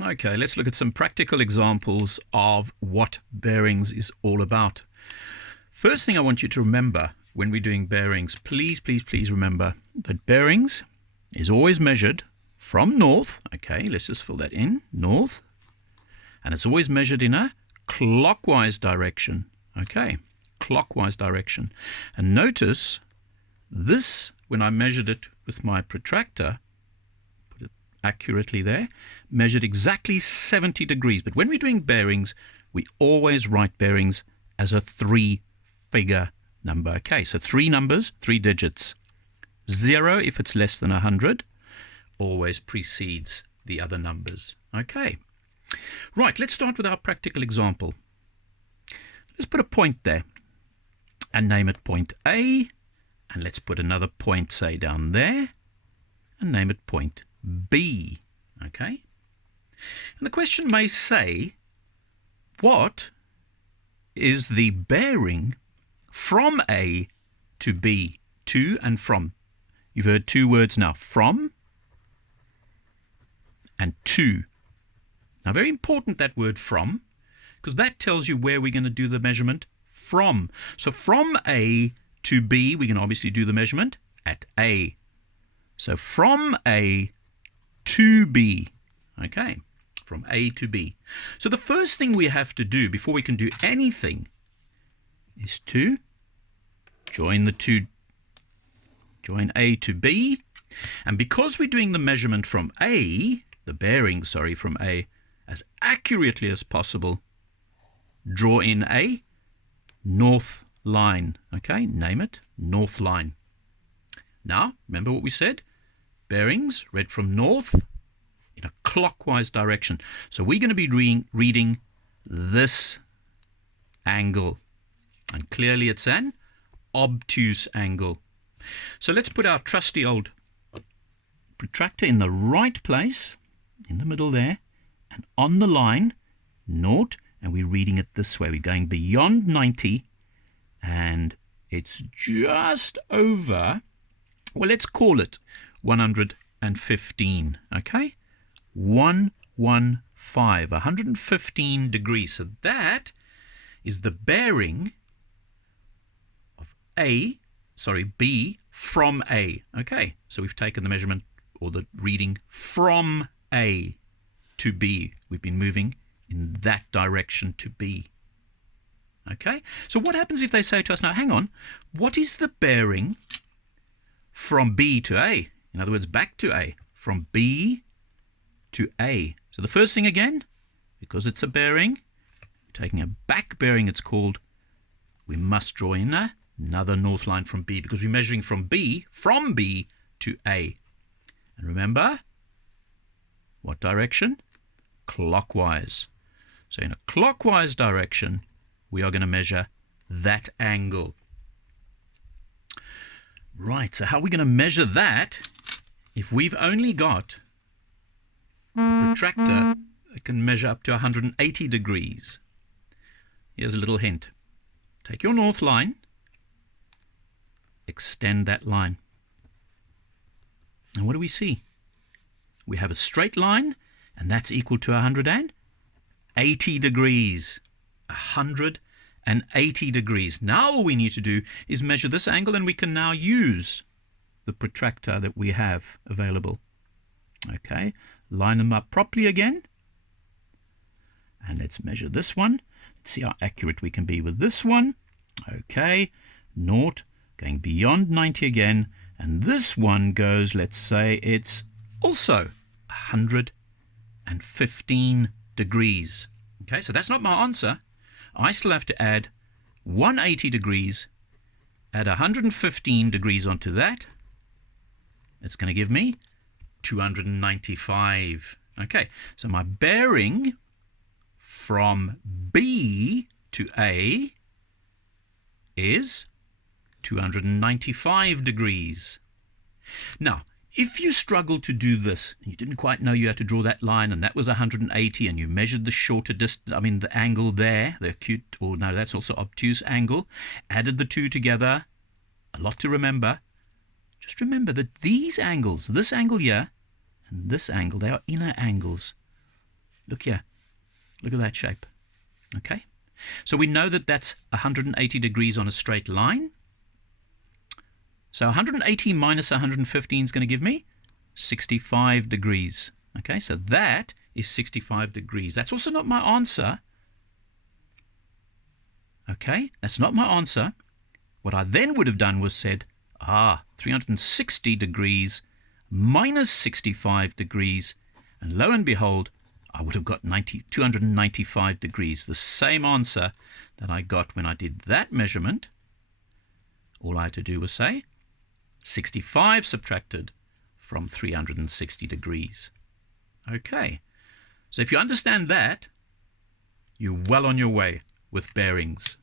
Okay, let's look at some practical examples of what bearings is all about. First thing I want you to remember when we're doing bearings, please remember that bearings is always measured from north. Okay, let's just fill that in, north. And it's always measured in a clockwise direction. Okay, clockwise direction. And notice this, when I measured it with my protractor, put it accurately there, measured exactly 70 degrees. But when we're doing bearings, we always write bearings as a 3-figure number. Okay, so 3 numbers, 3 digits. 0 if it's less than 100, always precedes the other numbers. Okay. Right, let's start with our practical example. Let's put a point there and name it point A. And let's put another point, say, down there and name it point B. Okay? And the question may say, what is the bearing from A to B? To and from. You've heard 2 words now, from and to. Now, very important, that word from, because that tells you where we're going to do the measurement from. So from A to B, we can obviously do the measurement at A. So from A to B. Okay, from A to B. So the first thing we have to do before we can do anything is to join A to B. And because we're doing the measurement from A, the bearing, from A, as accurately as possible, draw in a north line. Okay, name it north line. Now, remember what we said? Bearings read from north in a clockwise direction. So we're going to be reading this angle. And clearly it's an obtuse angle. So let's put our trusty old protractor in the right place, in the middle there, and on the line, naught, and we're reading it this way. We're going beyond 90, and it's just over, well, let's call it 115, okay? 115 degrees. So that is the bearing of B from A. Okay, so we've taken the measurement or the reading from A to B. We've been moving in that direction to B. Okay, so what happens if they say to us, now hang on, what is the bearing from B to A? In other words, back to A, from B to A. So the first thing again, because it's a bearing, taking a back bearing it's called, we must draw in another north line from B, because we're measuring from B to A. And remember, what direction? Clockwise. So in a clockwise direction, we are going to measure that angle. Right, so how are we going to measure that if we've only got a protractor that can measure up to 180 degrees? Here's a little hint. Take your north line, extend that line. And what do we see? We have a straight line, and that's equal to 180 degrees. 180 degrees. Now all we need to do is measure this angle, and we can now use the protractor that we have available. Okay, line them up properly again. And let's measure this one. Let's see how accurate we can be with this one. Okay, naught, going beyond 90 again. And this one goes, let's say it's also 115 degrees. Okay, so that's not my answer. I still have to add 180 degrees, add 115 degrees onto that. It's going to give me 295. Okay, so my bearing from B to A is 295 degrees. Now, if you struggle to do this, and you didn't quite know you had to draw that line, and that was 180, and you measured the shorter distance, the angle there, the acute, or no, that's also obtuse angle, added the two together, a lot to remember. Just remember that these angles, this angle here, and this angle, they are inner angles. Look here. Look at that shape. Okay. So we know that that's 180 degrees on a straight line. So 180 minus 115 is going to give me 65 degrees. Okay, so that is 65 degrees. That's also not my answer. Okay, that's not my answer. What I then would have done was said, 360 degrees minus 65 degrees. And lo and behold, I would have got 295 degrees. The same answer that I got when I did that measurement. All I had to do was say 65 subtracted from 360 degrees. Okay, so if you understand that, you're well on your way with bearings.